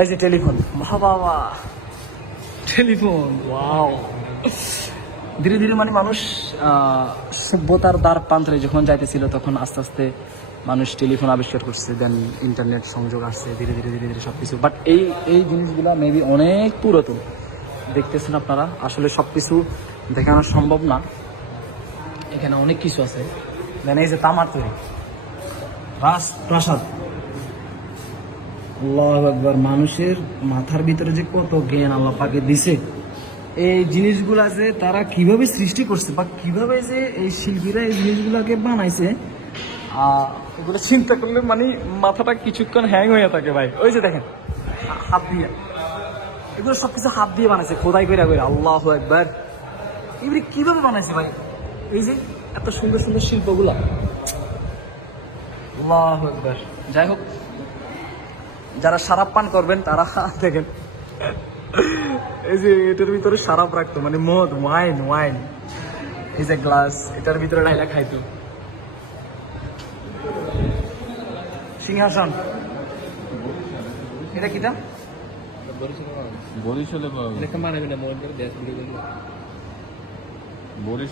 এই যে টেলিফোন, বাবা টেলিফোন, ওয়াও। ধীরে ধীরে মানে মানুষ সভ্যতার দ্বার প্রান্তরে যখন যাইতেছিল তখন আস্তে আস্তে মানুষ টেলিফোন আবিষ্কার করছে, দেন ইন্টারনেট সংযোগ আসছে ধীরে ধীরে ধীরে ধীরে সবকিছু। বাট এই এই জিনিসগুলো মেবি অনেক পুরাতন, দেখতেছেন আপনারা। আসলে সবকিছু দেখানো সম্ভব না, এখানে অনেক কিছু আছে। দেন এই যে তামার তৈরি রাজপ্রাসাদ, আল্লাহু আকবার। মানুষের মাথার ভিতরে যে কত জ্ঞান আল্লাহ পাকে দিছে, এই জিনিসগুলা যে তারা কিভাবে সৃষ্টি করছে বা কিভাবে যে এই শিল্পীরা এই জিনিসগুলাকে বানাইছে, এগুলো চিন্তা করলে মানে মাথাটা কিছুক্ষণ হ্যাং হয়ে থাকে ভাই। ওই যে দেখেন হাত দিয়ে, এগুলো সবকিছু হাত দিয়ে বানাইছে, খোদাই করে করে। আল্লাহু আকবার, এগুলি কিভাবে বানাইছে ভাই? এই যে এত সুন্দর সুন্দর শিল্পগুলা, আল্লাহু আকবার। যাই হোক, যারা শারাপ পান করবেন তারা দেখেন, এই যে এটার ভিতরে শারাপ রাখতো, মানে মদ, ওয়াইন ওয়াইন। এই যে গ্লাস, এটার ভিতরে ঢাইলা খাইতো। সিংহাসন, এটা কিটা? বরিশালে পাওয়া যায়।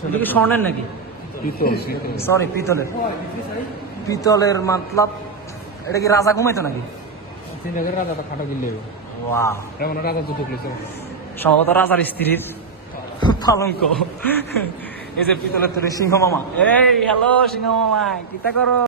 এটা কি স্বর্ণের নাকি? সরি, পিতলের। পিতলের মতলব এটা কি রাজা ঘুমাইতো নাকি? রাজাটা খাটো কিনলে ওয়াও, রাজা জুতো খুলেছে সম্ভবত রাজার স্ত্রীর পালঙ্ক। এই যে পিতলের তৈরি সিংহ মামা। এই হ্যালো সিংহ মামা, কিতা করো?